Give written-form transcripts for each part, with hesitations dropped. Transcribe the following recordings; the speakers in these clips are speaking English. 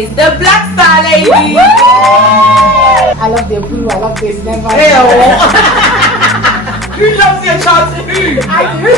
It's the BlackStar Ladies. I love their blue. I love this. Never. Who loves your child? Who? I do.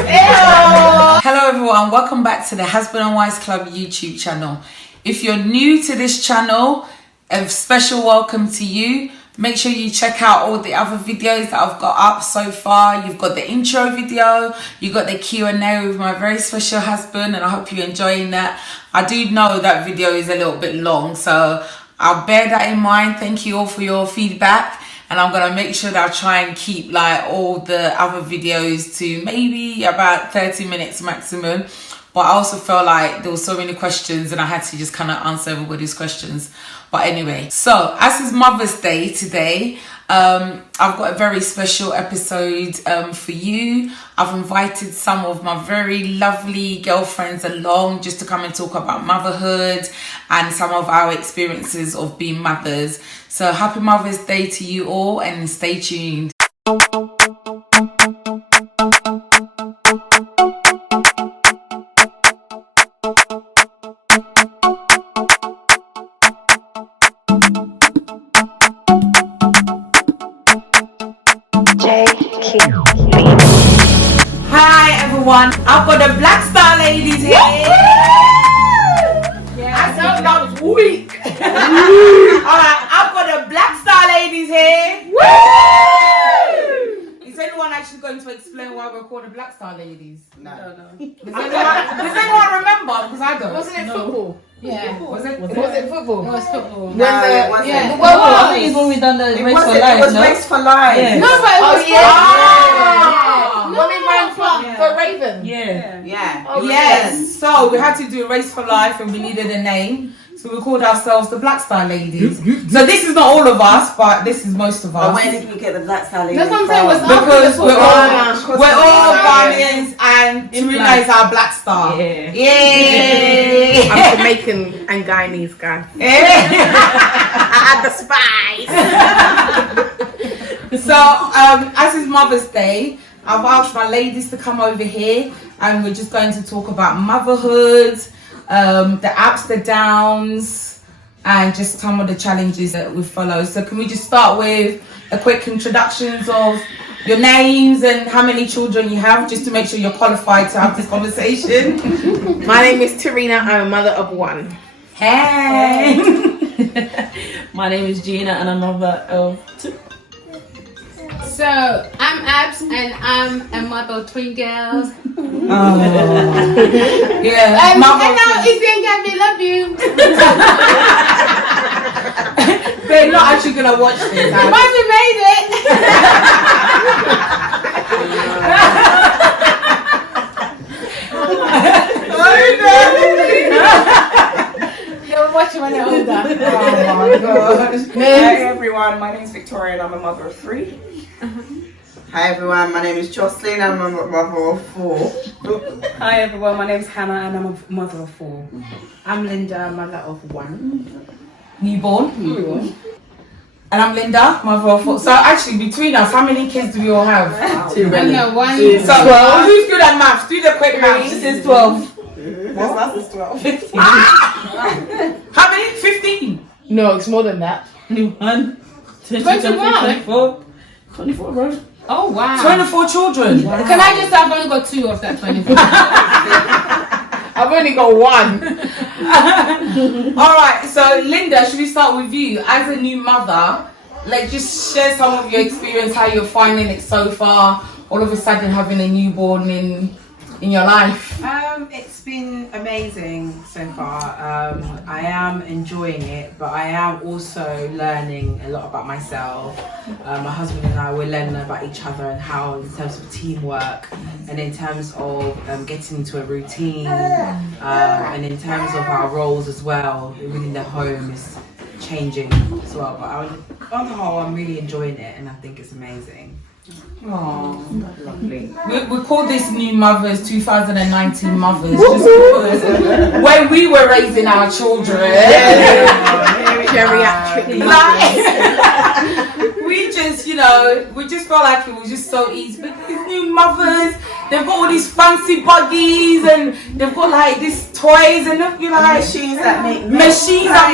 Hello everyone, welcome back to the Husband and Wives Club YouTube channel. If you're new to this channel, a special welcome to you. Make sure you check out all the other videos that I've got up so far. You've got the intro video, you've got the Q&A with my very special husband, and I hope you're enjoying that. I do know that video is a little bit long, so I'll bear that in mind. Thank you all for your feedback, and I'm gonna make sure that I try and keep like all the other videos to maybe about 30 minutes maximum. But I also felt like there were so many questions and I had to just kind of answer everybody's questions. But anyway, so as it's Mother's Day today, I've got a very special episode for you. I've invited some of my very lovely girlfriends along just to come and talk about motherhood and some of our experiences of being mothers. So happy Mother's Day to you all, and stay tuned. Hi everyone, I've got the BlackStar Ladies here. Yeah, I thought that was weak. Alright, I've got the BlackStar Ladies here. Is anyone actually going to explain why we're called the BlackStar Ladies? No. Does anyone remember? Because I don't. Wasn't it football? Yeah. Was it Was it football? It was football. No, it wasn't. Yeah. The World I Cup. think it's when we done the race for It life. was No? race for life. Yeah. No, but it was No. when we ran for Raven. Yeah. Yeah. Oh, Yes. So we had to do a race for life and we needed a name. So we called ourselves the BlackStar Ladies. So this is not all of us, but this is most of But us. where did we get the BlackStar Ladies That's what I'm from? saying, was Because we're all Yeah. Ghanaians and Tarina is our Black Star. Yeah. Yay! I'm Jamaican and Guyanese guy. I had the spice. So as it's Mother's Day, I've asked my ladies to come over here and we're just going to talk about motherhood, the ups, the downs, and just some of the challenges that we follow. So can we just start with a quick introductions of your names and how many children you have, just to make sure you're qualified to have this conversation. My name is Tarina. I'm a mother of one. Hey! My name is Gina and I'm mother of two. So I'm Abs and I'm a mother of twin girls. Yeah, Hello, Izzy and Gabby, love you. they're not actually gonna watch this. Mommy made it. They'll watch it when they're older. Oh my gosh. Hi everyone, my name is Victoria and I'm a mother of 3. Hi everyone, my name is Jocelyn and I'm a mother of 4. Hi everyone, my name's Hannah and I'm a mother of 4. I'm Linda, mother of one. Newborn. And I'm Linda, mother of 4. So actually, between us, how many kids do we all have? I know one. So who's good at maths? Do the quick maths. This is 12. That's 12. How many? 15. No, it's more than that. 21. 21. 24, bro. Oh wow. 24 children. Can I just say I've only got 2 of that 24? I've only got one. All right. So Linda, should we start with you as a new mother? Like, just share some of your experience, how you're finding it so far. All of a sudden, having a newborn in your life. It's been amazing so far. I am enjoying it, but I am also learning a lot about myself. My husband and I, we're learning about each other and how, in terms of teamwork, and in terms of getting into a routine, and in terms of our roles as well within the home is changing as well. But on the whole, I'm really enjoying it, and I think it's amazing. Oh, lovely. We call this new mothers 2019 mothers just because when we were raising our children, Geriatric. like, we just, you know, we just felt like it was just so easy. But these new mothers, they've got all these fancy buggies and they've got like these toys and you're like machines that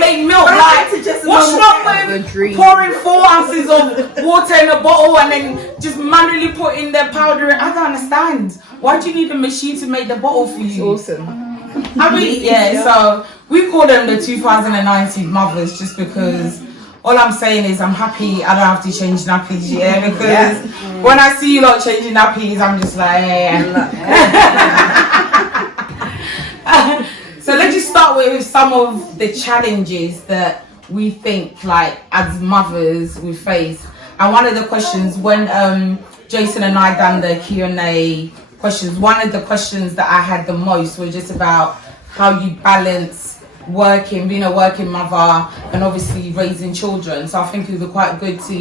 make milk. Like, what's wrong with pouring 4 ounces of water in a bottle and then just manually putting the powder in? I don't understand. Why do you need a machine to make the bottle for you? It's awesome. I mean, yeah, so we call them the 2019 mothers just because all I'm saying is I'm happy I don't have to change nappies, because when I see you lot changing nappies, I'm just like, So let's just start with some of the challenges that we think, like, as mothers we face. And one of the questions, when Jason and I done the Q&A questions, one of the questions that I had the most was just about how you balance working, being a working mother, and obviously raising children. So I think it would be quite good to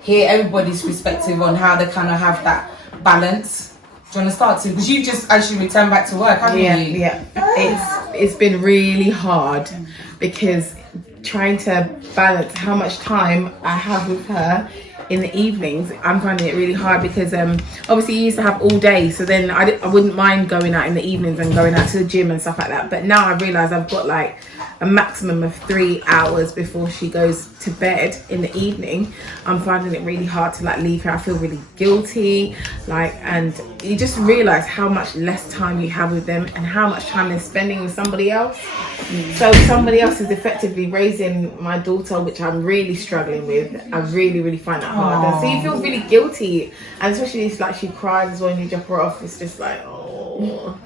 hear everybody's perspective on how they kind of have that balance. Do you want to start to? Because you've just actually returned back to work, haven't you? Yeah. It's been really hard because trying to balance how much time I have with her in the evenings, I'm finding it really hard because obviously you used to have all day, so then I wouldn't mind going out in the evenings and going out to the gym and stuff like that, but now I realise I've got like a maximum of 3 hours before she goes to bed in the evening. I'm finding it really hard to like leave her. I feel really guilty, like, and you just realise how much less time you have with them and how much time they're spending with somebody else. So somebody else is effectively raising my daughter, which I'm really struggling with. I really find that hard. And so you feel really guilty, and especially if like she cries as well when you drop her off. It's just like, oh,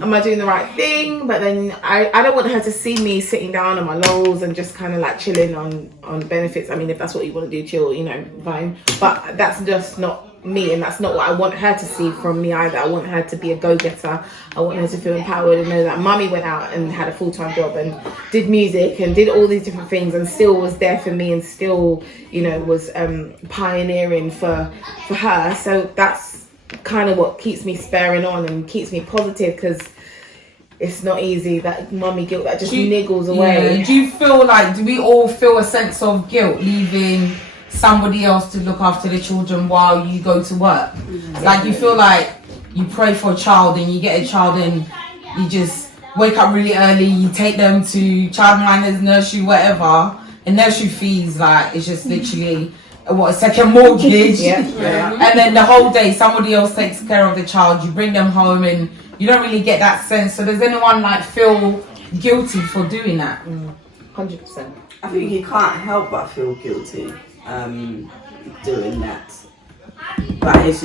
am I doing the right thing? But then I don't want her to see me sitting down on my laurels and just kind of like chilling on benefits. I mean, if that's what you want to do, chill, fine. But that's just not me, and that's not what I want her to see from me either. I want her to be a go-getter. I want her to feel empowered and know that mummy went out and had a full-time job and did music and did all these different things and still was there for me and still, was pioneering for her. So that's kind of what keeps me spurring on and keeps me positive, because it's not easy, that mummy guilt that just niggles away. Do you feel like, do we all feel a sense of guilt leaving somebody else to look after the children while you go to work? Like, you feel like you pray for a child and you get a child and you just wake up really early, you take them to childminders, nursery, whatever, and nursery fees, like, it's just literally a second mortgage. And then the whole day somebody else takes care of the child, you bring them home and you don't really get that sense. So does anyone like feel guilty for doing that? 100%. I think you can't help but feel guilty doing that, but it's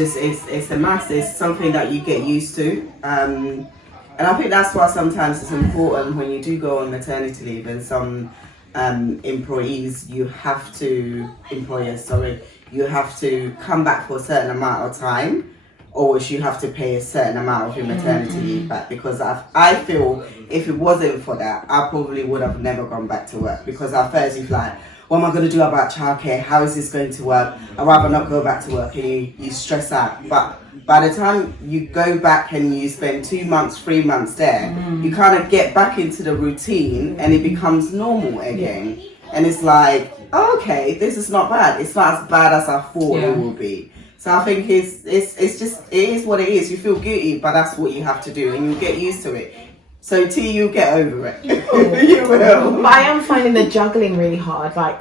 a mass. It's something that you get used to, and I think that's why sometimes it's important when you do go on maternity leave, and some employers you have to come back for a certain amount of time, or else you have to pay a certain amount of your maternity leave back, because I feel if it wasn't for that, I probably would have never gone back to work, because at first you're like, what am I going to do about childcare? How is this going to work? I'd rather not go back to work, and you stress out. But by the time you go back and you spend 2 months, 3 months there, you kind of get back into the routine and it becomes normal again. And it's like, oh, okay, this is not bad. It's not as bad as I thought it would be. So I think it is what it is. You feel guilty, but that's what you have to do, and you get used to it. So T, you'll get over it. You will. But I am finding the juggling really hard. Like,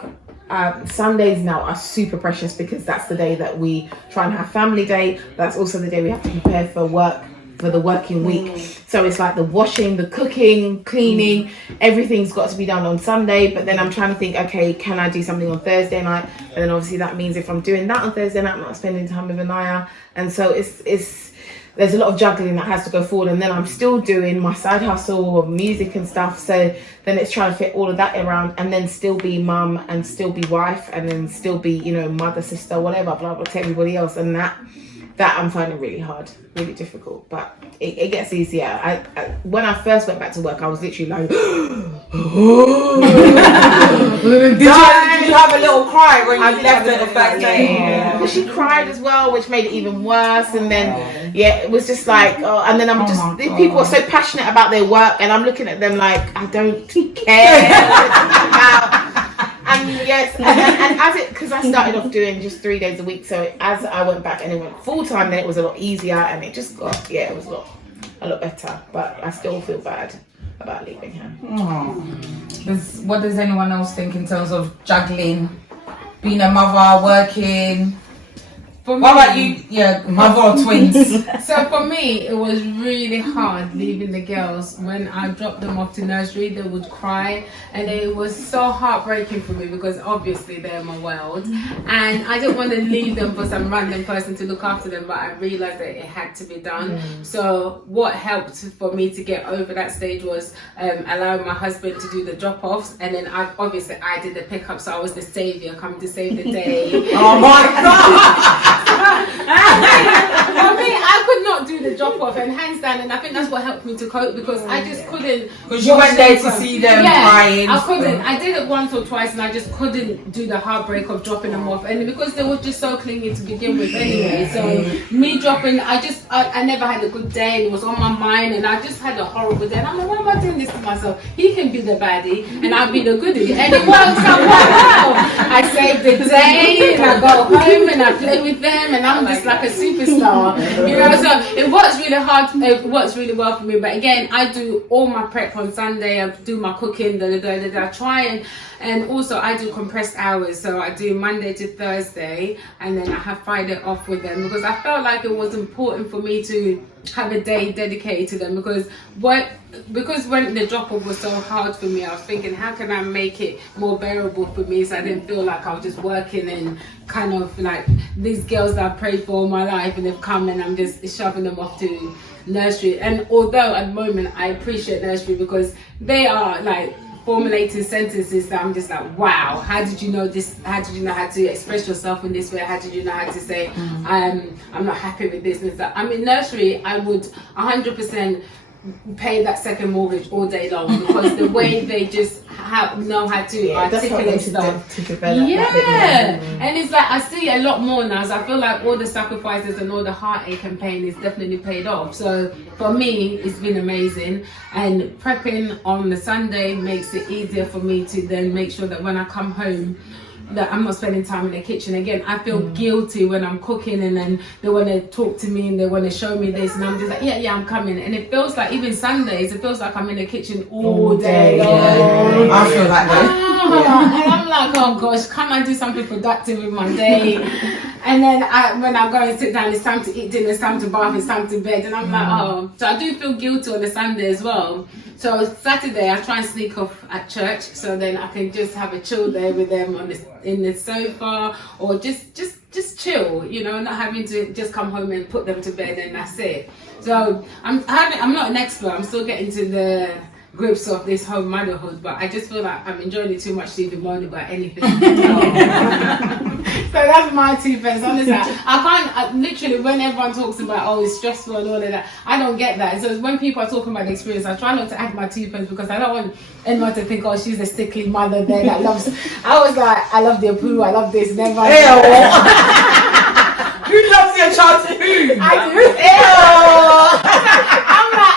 Sundays now are super precious because that's the day that we try and have family day. That's also the day we have to prepare for work, for the working week. So it's like the washing, the cooking, cleaning, everything's got to be done on Sunday. But then I'm trying to think, okay, can I do something on Thursday night? And then obviously that means if I'm doing that on Thursday night, I'm not spending time with Anaya. And so there's a lot of juggling that has to go forward, and then I'm still doing my side hustle of music and stuff, so then it's trying to fit all of that around, and then still be mum and still be wife and then still be mother, sister, whatever, blah blah, to everybody else. And that I'm finding really hard, really difficult, but it gets easier. I when I first went back to work, I was literally like did you have a little cry when you left her the first day? Yeah. Because she cried as well, which made it even worse. And then it was just like, and then these people are so passionate about their work, and I'm looking at them like, I don't care what it's about. And yes, and because I started off doing just 3 days a week, so as I went back and it went full time, then it was a lot easier, and it just got, it was a lot better, but I still feel bad about leaving her. What does anyone else think in terms of juggling, being a mother, working? What about you? Yeah, mother of twins. So for me, it was really hard leaving the girls. When I dropped them off to nursery, they would cry, and it was so heartbreaking for me because obviously they're my world, and I didn't want to leave them for some random person to look after them, but I realized that it had to be done. So what helped for me to get over that stage was allowing my husband to do the drop-offs, and then I did the pickup, so I was the savior coming to save the day. Oh my God! For me, I could not do the drop off and hands down, and I think that's what helped me to cope because I just couldn't. Because you went there to see them crying. I couldn't. I did it once or twice, and I just couldn't do the heartbreak of dropping them off, and because they were just so clingy to begin with anyway. So me dropping, I never had a good day, and it was on my mind, and I just had a horrible day. And I'm like, why am I doing this to myself? He can be the baddie, and I'll be the goodie, and it works out quite well. I save the day, and I go home, and I play with them, and I'm just like a superstar, you know. So it works really hard. It works really well for me. But again, I do all my prep on Sunday. I do my cooking. I try and also I do compressed hours. So I do Monday to Thursday, and then I have Friday off with them because I felt like it was important for me to have a day dedicated to them because when the drop off was so hard for me, I was thinking, how can I make it more bearable for me so I didn't feel like I was just working and kind of like these girls that I prayed for all my life and they've come and I'm just shoving them off to nursery. And although at the moment I appreciate nursery because they are like formulating sentences that I'm just like, wow, how did you know this? How did you know how to express yourself in this way? How did you know how to say I'm not happy with this and that? I mean, nursery, I would 100% pay that second mortgage all day long because the way they just know how to articulate stuff. To develop and it's like I see a lot more now, so I feel like all the sacrifices and all the heartache and pain is definitely paid off. So for me, it's been amazing, and prepping on the Sunday makes it easier for me to then make sure that when I come home that I'm not spending time in the kitchen again. I feel guilty when I'm cooking and then they want to talk to me and they want to show me this and I'm just like, yeah, I'm coming. And it feels like even Sundays, it feels like I'm in the kitchen all day. I feel like that. And I'm like, oh gosh, can't I do something productive with my day? And then when I go and sit down, it's time to eat dinner, it's time to bath, it's time to bed. And I'm like, oh. So I do feel guilty on the Sunday as well. So Saturday, I try and sneak off at church, so then I can just have a chill day with them in the sofa, or just chill, you know, not having to just come home and put them to bed and that's it. So I'm not an expert. I'm still getting to the grips of this whole motherhood, but I just feel like I'm enjoying it too much to even moan about anything. So that's my 2 pence. Honestly, I literally, when everyone talks about, oh, it's stressful and all of that, I don't get that. So when people are talking about the experience, I try not to add my 2 pence because I don't want anyone to think, oh, she's a sickly mother there that loves. I was like, I love their poo, I love this, never. Who loves your child's food? I do.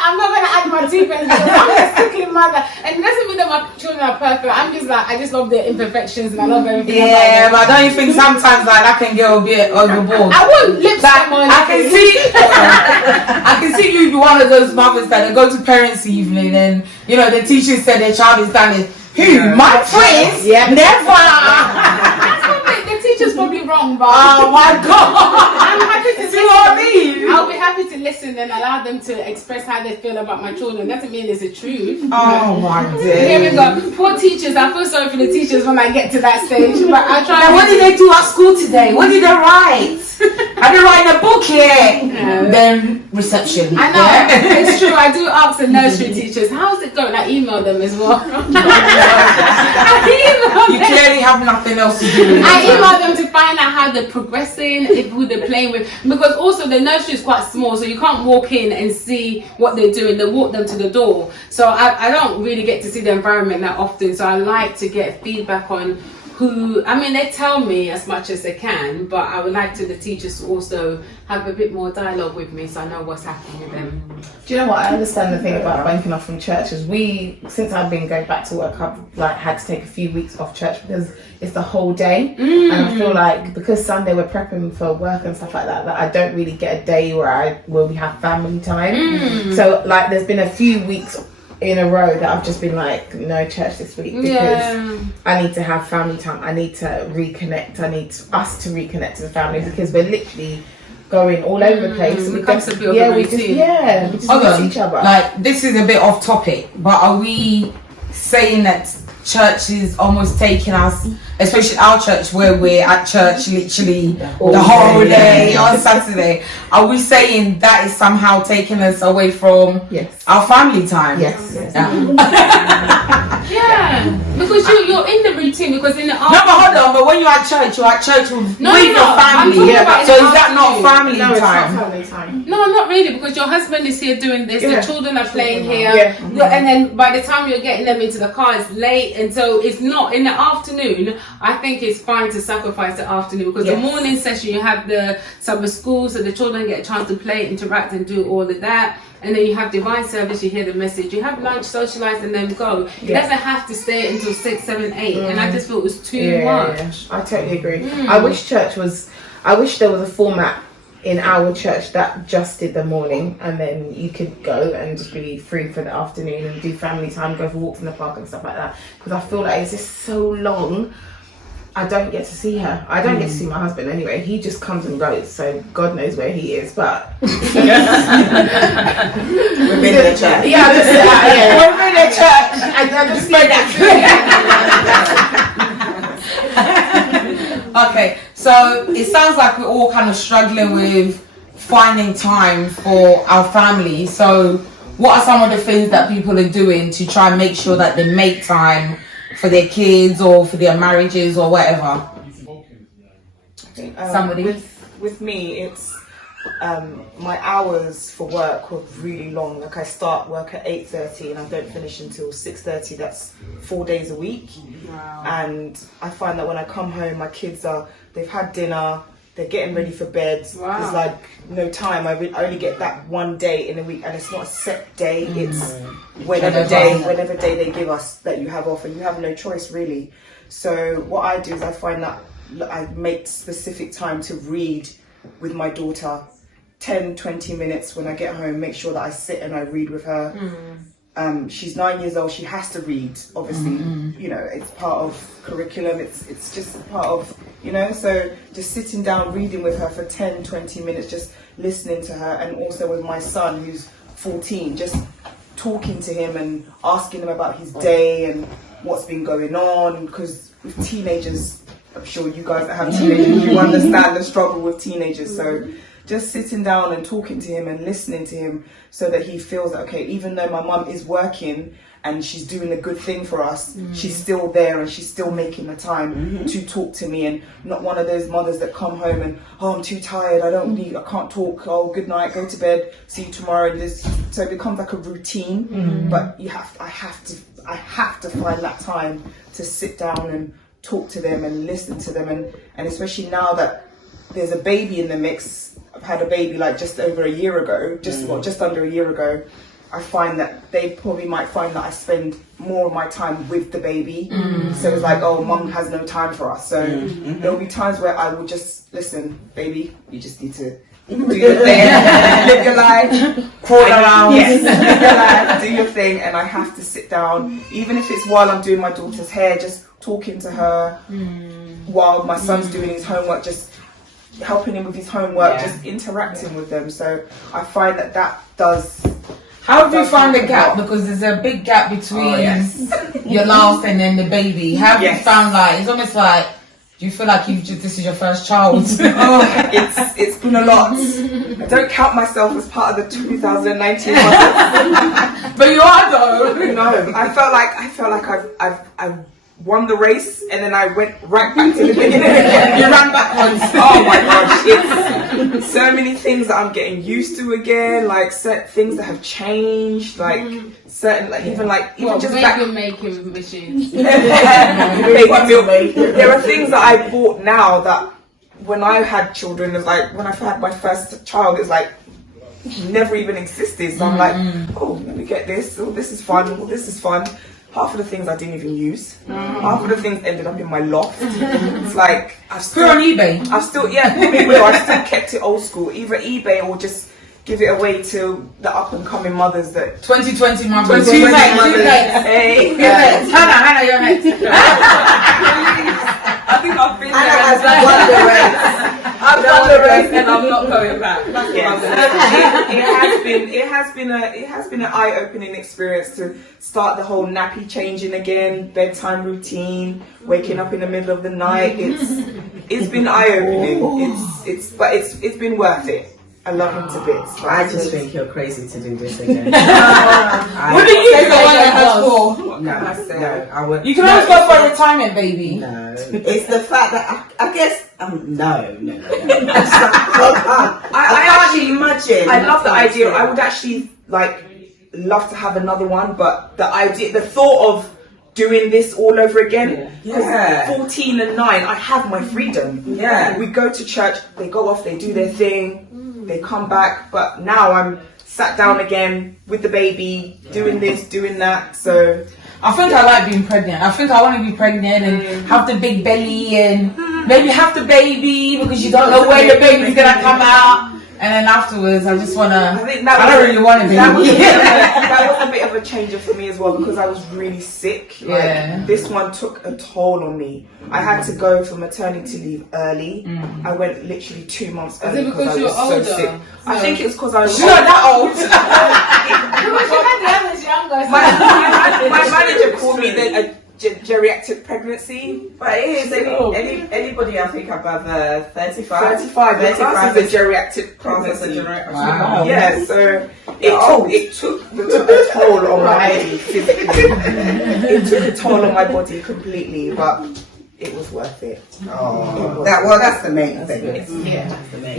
I'm not gonna add my 2 pence because I'm a sickly mother, and it doesn't mean that my children are perfect. I'm just like, I just love their imperfections and I love everything. Yeah, but don't you think sometimes like that can get a bit overboard? I won't lip Like, someone. I can see you be one of those mothers that they go to parents' evening and you know the teacher said their child is done it. Who? My twins? Yeah. Never. The teacher's probably wrong, but Oh my God. I'm happy to See what I mean? I'll be happy to listen and allow them to express how they feel about my children. Doesn't mean it's the truth. Oh my Here we dear. go. Poor teachers. I feel sorry for the teachers when I get to that stage. But I try. What did they do at school today? What did they write? Are they writing a book here? No. Then reception. I know. It's true. I do ask the nursery teachers, how's it going? I email them as well. You clearly have nothing else to do. I email them to find out how they're progressing, who they're playing with, because also the nursery is quite small, so you can't walk in and see what they're doing. They walk them to the door, so I don't really get to see the environment that often. So I like to get feedback on who, I mean, they tell me as much as they can, but I would like the teachers to also have a bit more dialogue with me so I know what's happening with them. Do you know what? I understand the thing about banking off from church is since I've been going back to work, I've like had to take a few weeks off church because it's the whole day. And I feel like because Sunday we're prepping for work and stuff like that, that I don't really get a day where we have family time. So like there's been a few weeks in a row that I've just been like, no church this week because I need to have family time. I need to reconnect. I need us to reconnect to the family because we're literally going all over the place. We just miss each other. Like, this is a bit off topic, but are we saying that church is almost taking us, especially our church where we're at church literally the whole day on Saturday, are we saying that is somehow taking us away from our family time? Yeah, because you're in the routine, because in the no, but hold on, but when you're at church with your family. So is that not family time? It's not family time. No, not really, because your husband is here doing this, the children are playing here, and then by the time you're getting them into the car, it's late, and so it's not in the afternoon. I think it's fine to sacrifice the afternoon, because the morning session you have the summer school, so the children get a chance to play, interact, and do all of that. And then you have divine service, you hear the message, you have lunch, socialise, and then go. It doesn't have to stay until 6, 7, 8. And I just felt it was too much. I totally agree. I wish there was a format in our church that just did the morning, and then you could go and just be free for the afternoon and do family time, go for walks in the park and stuff like that. Because I feel like it's just so long. I don't get to see her. I don't get to see my husband anyway. He just comes and goes, so God knows where he is. But within the church. Within the church. I just say that. Okay, so it sounds like we're all kind of struggling with finding time for our family. So what are some of the things that people are doing to try and make sure that they make time for their kids or for their marriages or whatever? Somebody? With me, it's my hours for work are really long. Like I start work at 8:30 and I don't finish until 6:30. That's 4 days a week. Wow. And I find that when I come home, my kids they've had dinner, they're getting ready for bed. Wow. There's like no time. I only get that one day in a week, and it's not a set day. It's whenever day they give us that you have off, and you have no choice really. So what I do is I find that I make specific time to read with my daughter, 10-20 minutes when I get home. Make sure that I sit and I read with her. She's 9 years old. She has to read, obviously. You know, it's part of curriculum. It's just part of, so just sitting down reading with her for 10-20 minutes, just listening to her. And also with my son, who's 14, just talking to him and asking him about his day and what's been going on. Because with teenagers, I'm sure you guys that have teenagers, you understand the struggle with teenagers. So just sitting down and talking to him and listening to him, so that he feels that, okay, even though my mum is working and she's doing a good thing for us, she's still there and she's still making the time to talk to me, and not one of those mothers that come home and, I'm too tired, I can't talk, good night, go to bed, see you tomorrow. And so it becomes like a routine. But I have to find that time to sit down and talk to them and listen to them, and especially now that there's a baby in the mix. I've had a baby like just over a year ago, just under a year ago. I find that they probably might find that I spend more of my time with the baby. So it's like, mum has no time for us. So there'll be times where I will just, listen, baby, you just need to do your thing, live your life, crawl around, live your life, do your thing. And I have to sit down, even if it's while I'm doing my daughter's hair, just talking to her, while my son's doing his homework, just helping him with his homework, just interacting with them. So I find that does. How do you find the gap? Because there's a big gap between your last and then the baby. How have you found, like, it's almost like, do you feel like this is your first child? It's been a lot. I don't count myself as part of the 2019 But you are though. No, I felt like I've won the race, and then I went right back to the beginning again. You ran backwards. Oh my gosh, it's so many things that I'm getting used to again, like certain things that have changed, like certain, like even just making machines. There are things that I bought now that when I had children, it's like when I had my first child, it's like never even existed. So I'm like, oh, let me get this. Oh, this is fun. Oh, this is fun. Half of the things I didn't even use. Half of the things ended up in my loft. It's like Put on eBay. I've still, yeah, probably will. I still kept it old school. Either eBay or just give it away to the up and coming mothers that 2020 mothers. 2020 mothers. Hey, Hannah, you're next. I think I've been Hannah there. has won the race. I've done the race and I'm not going back. That's what I'm saying. It has been an eye-opening experience to start the whole nappy changing again, bedtime routine, waking up in the middle of the night. It's been eye-opening. It's been worth it. I love him to bits. I just think you're crazy to do this again. What do you think the one that has four? No, I would. You can always go for a retirement, baby. No, it's the fact that I guess no. I actually imagine. I love the idea. I would actually love to have another one, but the thought of doing this all over again. Yeah. 14 and 9, I have my freedom. Yeah. We go to church, they go off, they do their thing, they come back, but now I'm sat down again with the baby, doing this, doing that, so... I think I like being pregnant. I think I want to be pregnant and have the big belly and maybe have the baby because you don't know when the baby's going to come out. And then afterwards, I just want to... I don't really want to be. That was a bit of a changer for me as well because I was really sick. This one took a toll on me. I had to go for maternity leave early. I went literally 2 months early. Is it because you're older? So sick. I think it's because I was... She's not that old. My manager called me a geriatric pregnancy. But it is anybody I think above 35. 35 is a geriatric pregnancy. Wow. Yeah, so it took a toll on my body physically. It took a toll on my body completely, but it was worth it. Oh, that's the main thing.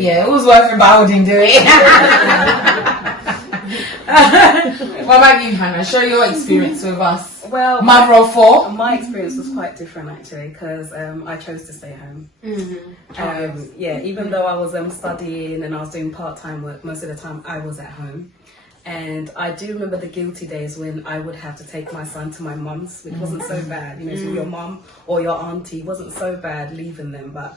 Yeah, it was worth it, but I wouldn't do it. What about you, Hannah? Share your experience with us. Well, Mother of four. my experience was quite different actually because I chose to stay home. Even though I was studying and I was doing part-time work, most of the time I was at home. And I do remember the guilty days when I would have to take my son to my mum's, which wasn't so bad. You know, so your mum or your auntie wasn't so bad leaving them, but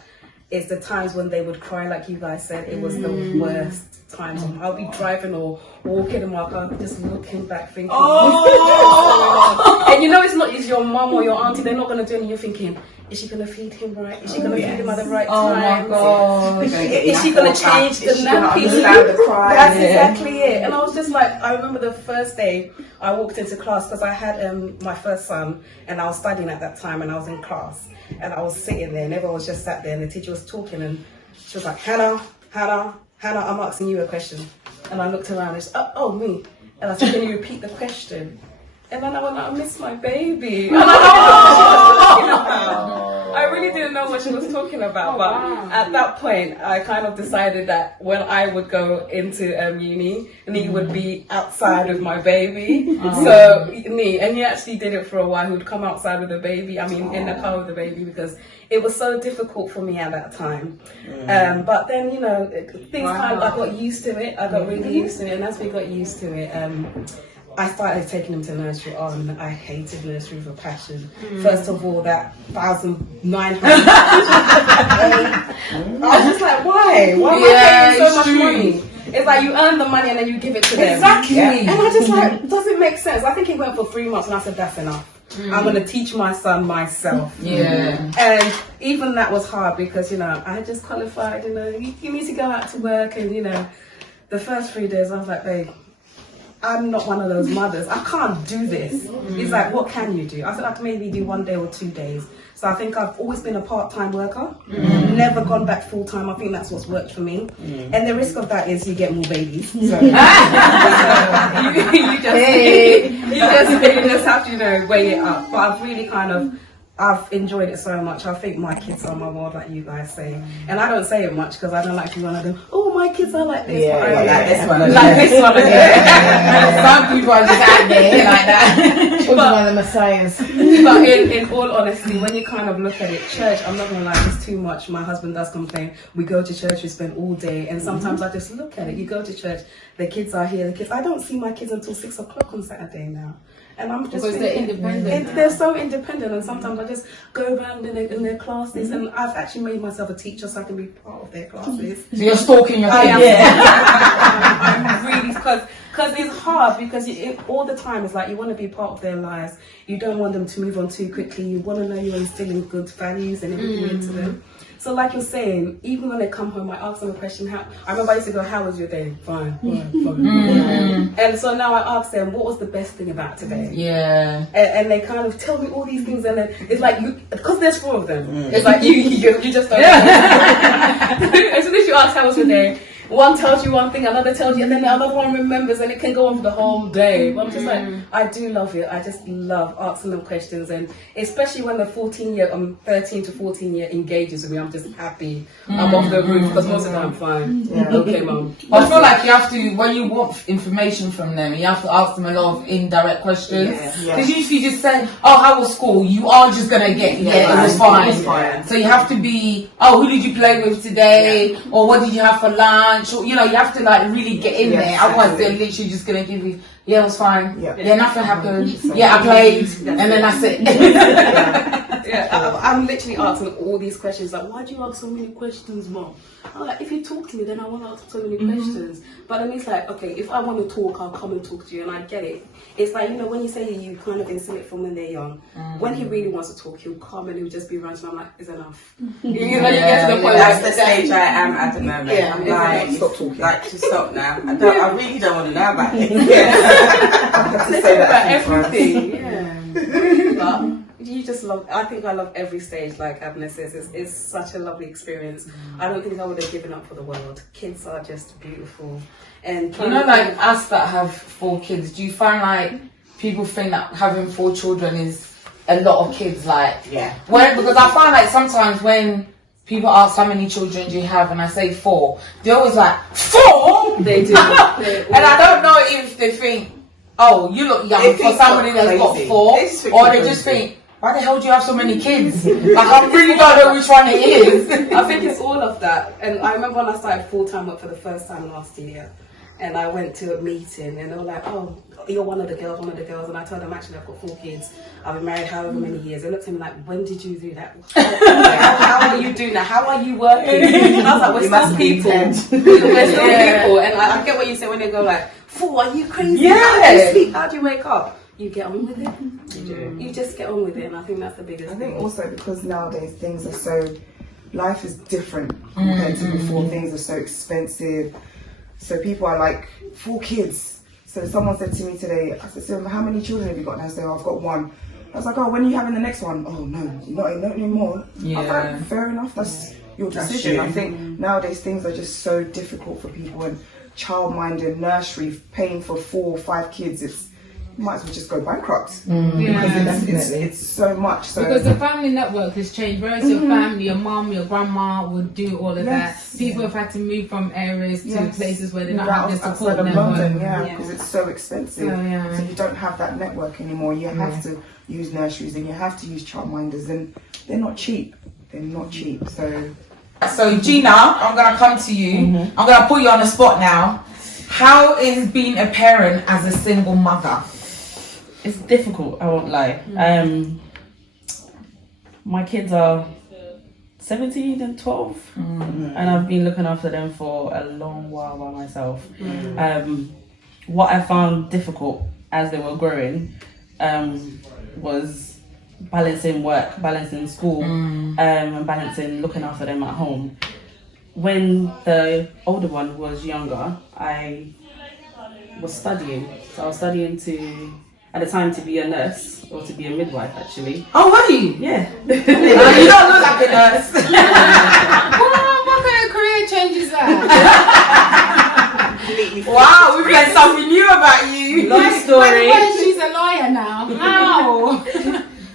it's the times when they would cry, like you guys said, it was the worst times. I'll be driving or walking in my car, just looking back, thinking, what's going on? And you know, it's your mum or your auntie, they're not going to do anything. You're thinking, is she going to feed him right? Is she going to feed him at the right time? Oh my God. Is she going to change the nappy? That's exactly it. And I was just like, I remember the first day I walked into class because I had my first son and I was studying at that time and I was in class. And I was sitting there and everyone was just sat there and the teacher was talking and she was like, Hannah, I'm asking you a question. And I looked around and she said, oh, me. And I said, can you repeat the question? And then I went, I miss my baby. And I really didn't know what she was talking about. But at that point, I kind of decided that when I would go into uni, he would be outside with my baby. So and he actually did it for a while. He would come outside with the baby, in the car with the baby, because it was so difficult for me at that time. But then, things kind of, I got used to it. I got really used to it. And as we got used to it, I started taking him to nursery on. I hated nursery with a passion. First of all, that 1,900. I was just like, why? Why am I paying so much money? It's like you earn the money and then you give it to them. Exactly. And I just like, does it make sense? I think he went for 3 months and I said, that's enough. I'm going to teach my son myself. And even that was hard because, I had just qualified, you need to go out to work and, the first 3 days I was like, babe, I'm not one of those mothers. I can't do this. He's like, what can you do? I said, I can maybe do 1 day or 2 days. So I think I've always been a part-time worker. Never gone back full-time. I think that's what's worked for me. And the risk of that is you get more babies. So, you just have to, weigh it up. But I've really kind of I've enjoyed it so much. I think my kids are my world, like you guys say. And I don't say it much because I don't like to be one of them, oh, my kids are like this. Yeah, like this one. Like this one. Some people are just out there like that. Children are the messiahs. But in all honesty, when you kind of look at it, church, I'm not gonna lie, it's too much. My husband does complain. We go to church, we spend all day, and sometimes I just look at it. You go to church, the kids are here. I don't see my kids until 6 o'clock on Saturday now. And I'm just Because they're independent. They're so independent, and sometimes I just go around in their classes, and I've actually made myself a teacher so I can be part of their classes. So you're stalking your I kids. am. I'm really, because it's hard, because all the time it's like you want to be part of their lives. You don't want them to move on too quickly. You want to know you're instilling good values and everything into them. So like you're saying, even when they come home, I ask them a question. I remember I used to go, how was your day? Fine. And so now I ask them, what was the best thing about today? Yeah. And they kind of tell me all these things, and then it's like, because there's 4 of them, it's like you just don't know. As soon as you ask how was your day, one tells you one thing, another tells you, and then the other one remembers, and it can go on for the whole day. But I'm just like, I do love it. I just love asking them questions, and especially when the 13 to 14 year engages with me, I'm just happy. I'm off the roof, because most of the time I'm fine. Okay, mum. I feel like you have to, when you want information from them, you have to ask them a lot of indirect questions. Because usually you just say, oh, how was school? You are just going to get, it was fine. So you have to be, oh, who did you play with today? Or what did you have for lunch? Or, you have to like really get in there. Otherwise they're literally just going to give you, it was fine. Yeah, nothing happened. I played. And then that's it. I'm literally asking all these questions, like, why do you ask so many questions, Mom? I'm like, if you talk to me, then I want to ask so many questions. But then it's like, okay, if I want to talk, I'll come and talk to you, and I get it. It's like, when you say you kind of instill it from when they're young, when he really wants to talk, he'll come and he'll just be ranting. I'm like, it's enough. You get to the point. That's the stage I am at the moment. Yeah, I'm like, stop talking. Like, to stop now. I really don't want to know about it. I have to say that about everything. Yeah. But you just love, I think I love every stage, like Abner says. It's such a lovely experience. I don't think I would have given up for the world. Kids are just beautiful. And like us that have 4 kids, do you find like people think that having 4 children is a lot of kids? Like, because I find like sometimes when people ask how many children do you have, and I say 4, they're always like, 4? They do. And I don't know if they think, oh, you look young for somebody that's got 4, or they just think, why the hell do you have so many kids? Like, I really don't know which one it is. I think it's all of that. And I remember when I started full-time work for the first time last year, and I went to a meeting, and they were like, oh, you're one of the girls. And I told them, actually, I've got 4 kids. I've been married however many years. They looked at me like, when did you do that? How are you doing that? How are you working? I was like, we're still people. We're still people. And I get what you say when they go like, 4, are you crazy? How do you sleep? How do you wake up? You get on with it. You do. You just get on with it, and I think that's the biggest thing. I think also because nowadays things are so, life is different compared to before. Things are so expensive. So people are like, 4 kids. So someone said to me today, I said, so how many children have you got? And I said, I've got 1. I was like, oh, when are you having the next one? Oh, no, not anymore. I was like, fair enough, that's your decision. I think nowadays things are just so difficult for people, and childminding, nursery, paying for 4 or 5 kids, you might as well just go bankrupt. Because it's so much. So. Because the family network has changed. Whereas your family, your mom, your grandma would do all of that. People have had to move from areas to places where they don't have the support network. London, because it's so expensive. So you don't have that network anymore. You have to use nurseries, and you have to use childminders, and they're not cheap. So Gina, I'm gonna come to you. I'm gonna put you on the spot now. How is being a parent as a single mother? It's difficult, I won't lie. My kids are 17 and 12, and I've been looking after them for a long while by myself. What I found difficult as they were growing was balancing work, balancing school, and balancing looking after them at home. When the older one was younger, I was studying. So I was studying at the time to be a nurse, or to be a midwife actually. Oh, were you? Yeah. You don't look like a nurse. What kind of career change is that? Wow, we've learned something new about you. Long story. Wait, she's a lawyer now. How?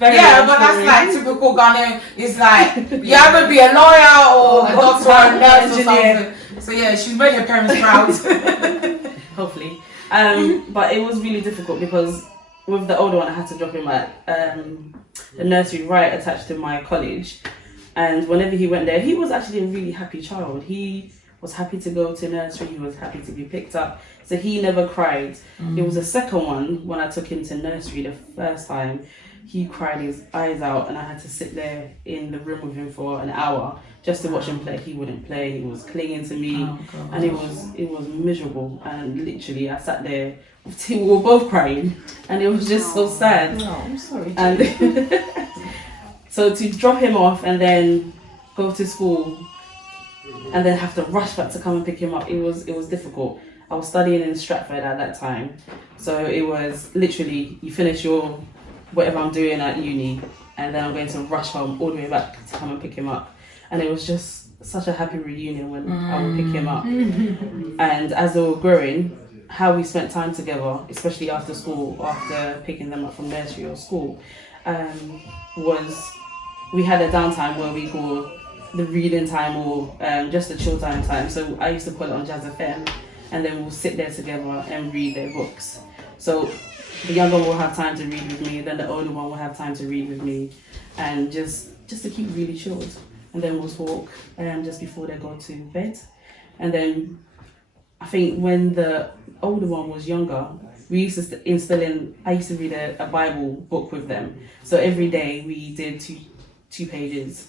Very Yeah, long but that's story. like typical Ghanaian. It's like you either be a lawyer or a doctor or a nurse or something. So yeah, she's made her parents proud. Hopefully. But it was really difficult because with the older one, I had to drop him at the nursery right attached to my college. And whenever he went there, he was actually a really happy child. He was happy to go to nursery. He was happy to be picked up. So he never cried. It was the second one when I took him to nursery the first time. He cried his eyes out, and I had to sit there in the room with him for an hour just to watch him play. He wouldn't play. He was clinging to me, and it was miserable. And literally, I sat there. We were both crying, and it was just so sad. No, I'm sorry. And so to drop him off and then go to school, and then have to rush back to come and pick him up, it was difficult. I was studying in Stratford at that time, so it was literally you finish your whatever I'm doing at uni, and then I'm going to rush home all the way back to come and pick him up. And it was just such a happy reunion when I would pick him up. And as they were growing, how we spent time together, especially after school, after picking them up from nursery or school, was we had a downtime where we call the reading time or just the chill time. So I used to put it on Jazz FM, and then we'll sit there together and read their books. So the younger one will have time to read with me, then the older one will have time to read with me, and just to keep really chilled. And then we'll talk just before they go to bed. And then I think when the older one was younger, we used to I used to read a Bible book with them. So every day we did two pages.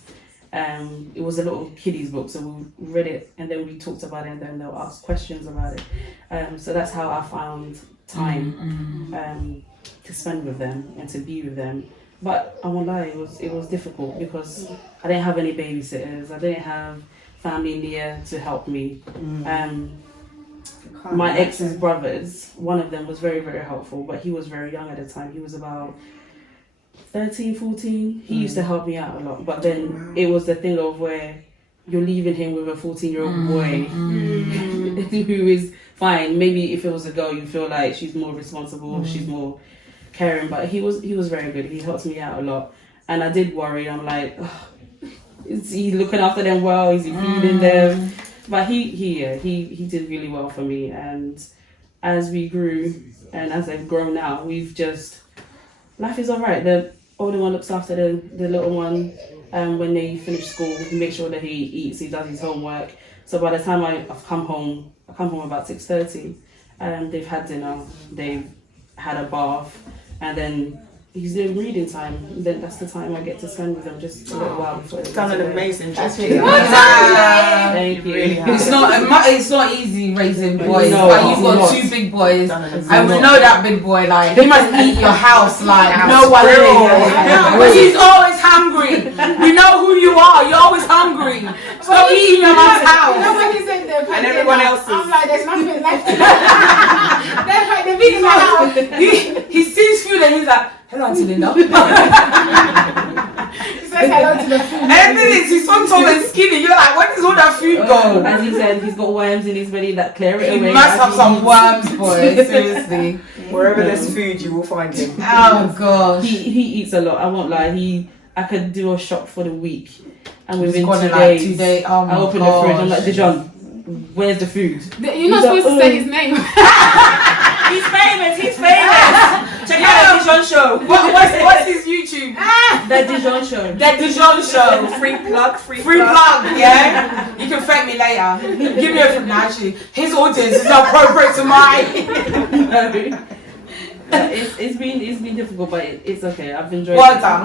It was a little kiddies book, so we read it and then we talked about it, and then they'll ask questions about it. So that's how I found time to spend with them and to be with them. But I won't lie, it was difficult because I didn't have any babysitters. I didn't have family near to help me. My ex's brothers, one of them was very, very helpful, but he was very young at the time. He was about 13, 14. He used to help me out a lot. But then it was the thing of where you're leaving him with a 14-year-old boy who is fine. Maybe if it was a girl, you feel like she's more responsible, she's more caring. But he was very good. He helped me out a lot. And I did worry. I'm like, oh, is he looking after them well? Is he feeding them? But he did really well for me. And as we grew and as they've grown now, life is all right. The older one looks after the little one. When they finish school, we make sure that he eats, he does his homework. So by the time I've come home about 6:30, they've had dinner, they've had a bath, and then he's doing reading time. Then that's the time I get to spend with them, just a little while before. Done an amazing job. Thank you. It's not easy raising boys. No, like you've got not. two big boys. I I would know that big boy. Like he must eat your house. Like no one else. But he's always hungry. We know who you are. You're always hungry. Stop eating your mom's house. You know when he's in there, And everyone else's. I'm like, there's nothing left. They're like, they're eating my house. He sees food and he's like, hello, Auntie Linda. He says hello to the food. And the thing is, he's so tall and skinny. You're like, where does all that food go? As he said, he's got worms in his belly that clear it He away. must have some worms, boy. Seriously. Wherever there's food, you will find him. Oh gosh. He eats a lot. I won't lie. I could do a shop for the week, and within It's gone 2 in like days, 2 days. Oh my I open the fridge. I'm gosh. like, Dijon, where's the food? You're not supposed to say his name. He's famous. He's famous. Check out the Dijon show. What's his YouTube? The Dijon show. The Dijon Show. Free plug. Free plug, yeah? You can thank me later. Give me a free actually. His audience is not appropriate to mine. It's been difficult, but it's okay. I've enjoyed Well it. done,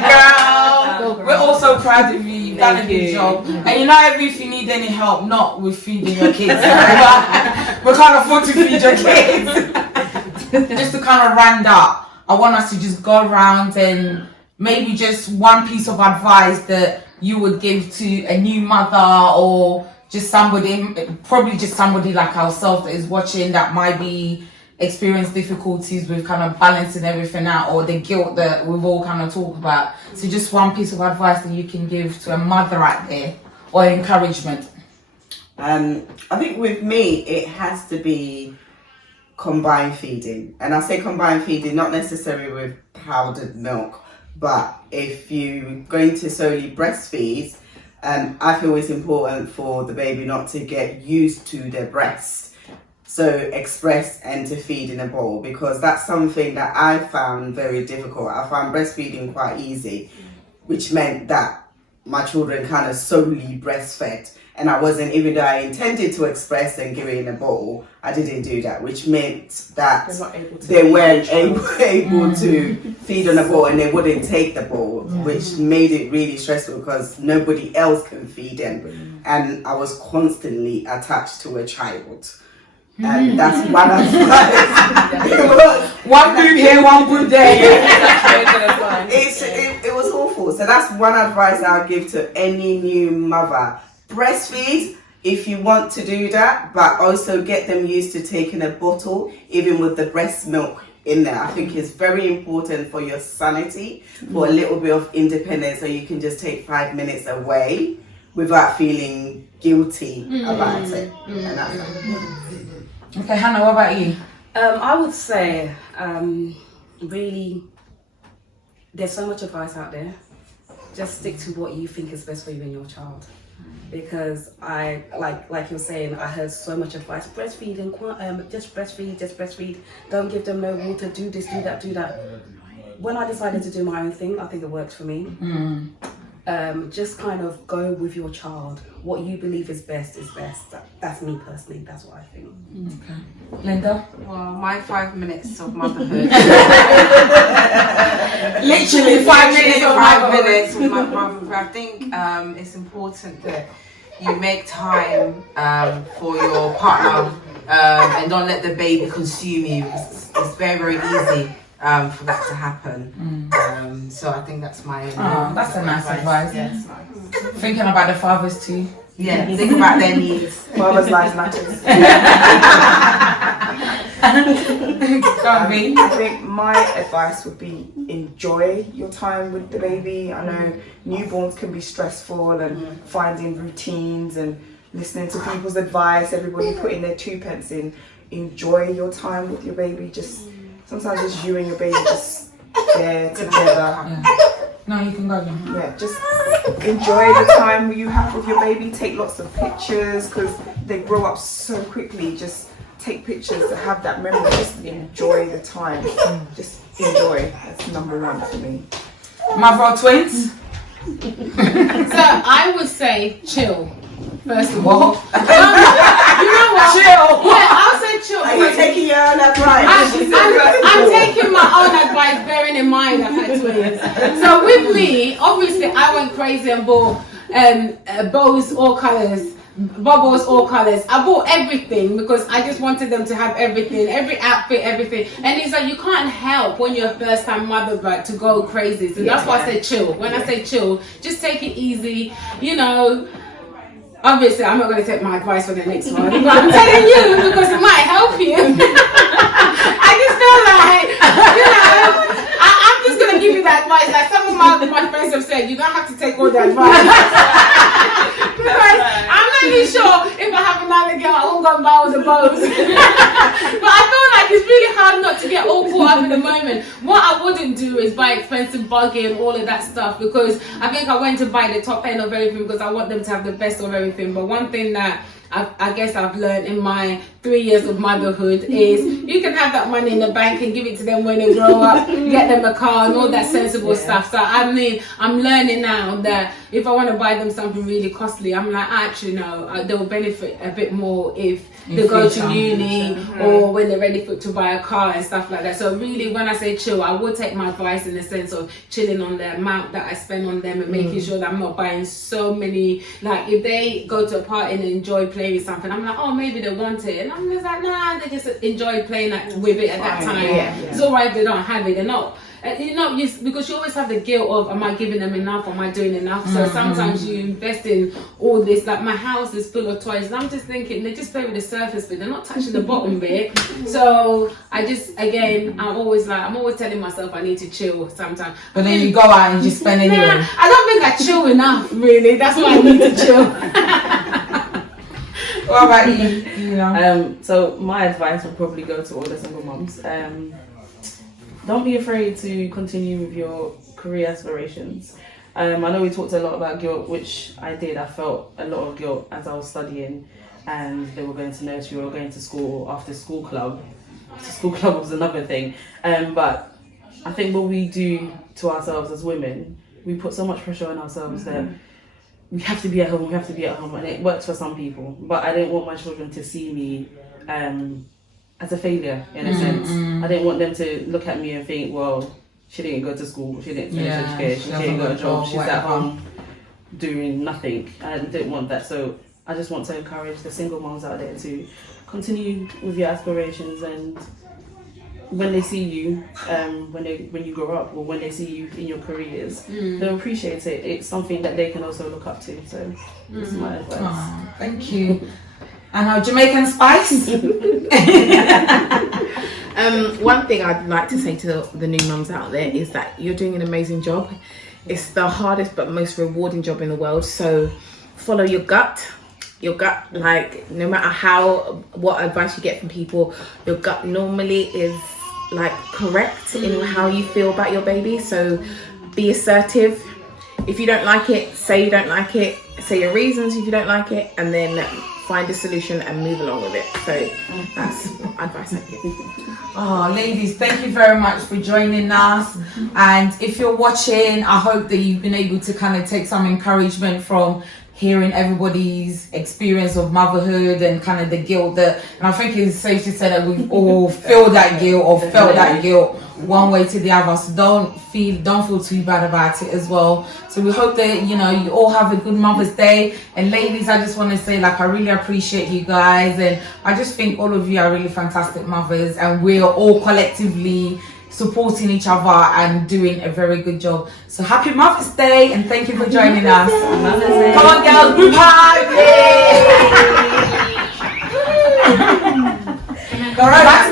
girl. We're also proud of you. You've done a Thank good you. job. And you're not if you need any help, not with feeding your kids. We can't afford to feed your kids. Just to kind of round up, I want us to just go around and maybe just one piece of advice that you would give to a new mother or just somebody, probably just somebody like ourselves that is watching that might be experience difficulties with kind of balancing everything out, or the guilt that we've all kind of talked about. So just one piece of advice that you can give to a mother out there, or encouragement. I think with me, it has to be combined feeding. And I say combined feeding, not necessarily with powdered milk, But if you're going to solely breastfeed, I feel it's important for the baby not to get used to their breast. So express and to feed in a bowl, because that's something that I found very difficult. I found breastfeeding quite easy, which meant that my children kind of solely breastfed. And I wasn't, even though I intended to express and give it in a bowl, I didn't do that, which meant that they weren't able to feed on a bowl, and they wouldn't take the bowl, which made it really stressful because nobody else can feed them. And I was constantly attached to a child. And that's one advice. One group here, one group there. It was awful. So that's one advice I'll give to any new mother. Breastfeed if you want to do that, but also get them used to taking a bottle, even with the breast milk in there. I think it's very important for your sanity, for a little bit of independence, so you can just take 5 minutes away without feeling guilty about it. And that's Okay, Hannah, what about you? I would say, really, there's so much advice out there. Just stick to what you think is best for you and your child. Because I, like you're saying, I heard so much advice. Breastfeeding, just breastfeed. Don't give them no water, do this, do that, do that. When I decided to do my own thing, I think it worked for me. Just kind of go with your child. What you believe is best is best. That's me personally, that's what I think. Okay. Linda? Well, my 5 minutes of motherhood. Literally 5 minutes of 5 minutes with my motherhood. I think it's important that you make time for your partner and don't let the baby consume you. It's very, very easy for that to happen. So I think that's my that's a nice advice. Yes. Thinking about the fathers too. Yeah, think about their needs. Father's life matters. I think my advice would be enjoy your time with the baby. I know newborns can be stressful, and finding routines and listening to people's advice, everybody putting their 2 pence in. Enjoy your time with your baby. Just sometimes just you and your baby just there together. No, you can go. Yeah, just enjoy the time you have with your baby. Take lots of pictures because they grow up so quickly. Just take pictures to have that memory. Just enjoy the time. Just enjoy. That's number one for me. Mother of twins? So I would say chill. First of all. What? You know what? Chill. Yeah, I'll say chill. Are you taking your own advice? I'm taking my own advice, bearing in mind I've had twins. So with me, obviously I went crazy and bought bows all colours, bubbles all colours. I bought everything because I just wanted them to have everything, every outfit, everything. And it's like you can't help when you're a first time mother, but to go crazy. So that's why I say chill. When I say chill, just take it easy, you know. Obviously, I'm not going to take my advice for the next one, but I'm telling you because it might help you. I just feel like, you know, I'm just going to give you that advice. Like some of my friends have said, you don't have to take all the advice. Because I'm not really sure if I have another girl, I won't go and buy all the bows. But I feel like it's really hard not to get all caught up in the moment. What I wouldn't do is buy expensive buggy and all of that stuff, because I think I went to buy the top end of everything because I want them to have the best of everything. But one thing that I guess I've learned in my 3 years of motherhood is you can have that money in the bank and give it to them when they grow up, get them a car and all that sensible stuff. So I mean, I'm learning now that if I want to buy them something really costly, I'm like, actually no, they'll benefit a bit more if they go to uni or when they're ready to buy a car and stuff like that. So really, when I say chill, I would take my advice in the sense of chilling on the amount that I spend on them and making sure that I'm not buying so many. Like if they go to a party and enjoy playing with something, I'm like, oh, maybe they want it, and I'm just like, nah, they just enjoy playing with it at that time. It's alright if they don't have it. They're not. Because you always have the guilt of, am I giving them enough? Am I doing enough? So sometimes you invest in all this. Like my house is full of toys, and I'm just thinking they just play with the surface bit. They're not touching the bottom bit. So I just, again, I'm always telling myself I need to chill sometimes. But then you go out and just spend anyway. I don't think I chill enough, really. That's why I need to chill. What about you? So my advice would probably go to all the single moms. don't be afraid to continue with your career aspirations. I know we talked a lot about guilt, which I did. I felt a lot of guilt as I was studying, and they were going to nursery or going to school after school club. School club was another thing. But I think what we do to ourselves as women, we put so much pressure on ourselves that we have to be at home, and it works for some people. But I didn't want my children to see me as a failure, in a sense. I didn't want them to look at me and think, well, she didn't go to school, she didn't finish education, she didn't got a job, she's at home doing nothing. I didn't want that. So I just want to encourage the single moms out there to continue with your aspirations, and when they see you, when you grow up, or when they see you in your careers, they'll appreciate it. It's something that they can also look up to. So this is my advice. Oh, thank you. And our Jamaican spice. One thing I'd like to say to the new mums out there is that you're doing an amazing job. It's the hardest but most rewarding job in the world. So follow your gut. Your gut, like, no matter what advice you get from people, your gut normally is like correct in how you feel about your baby. So be assertive. If you don't like it, say you don't like it. Say your reasons if you don't like it, and then find a solution and move along with it. So that's advice I give. Oh, ladies, thank you very much for joining us. And if you're watching, I hope that you've been able to kind of take some encouragement from hearing everybody's experience of motherhood and kind of the guilt and I think it's safe to say that we've all feel that guilt or felt that guilt one way to the other. So don't feel too bad about it as well. So we hope that you all have a good Mother's Day. And ladies, I just want to say, like, I really appreciate you guys, and I just think all of you are really fantastic mothers, and we're all collectively supporting each other and doing a very good job. So happy Mother's Day, and thank you for joining us. Come on, girls, group hug! All right, back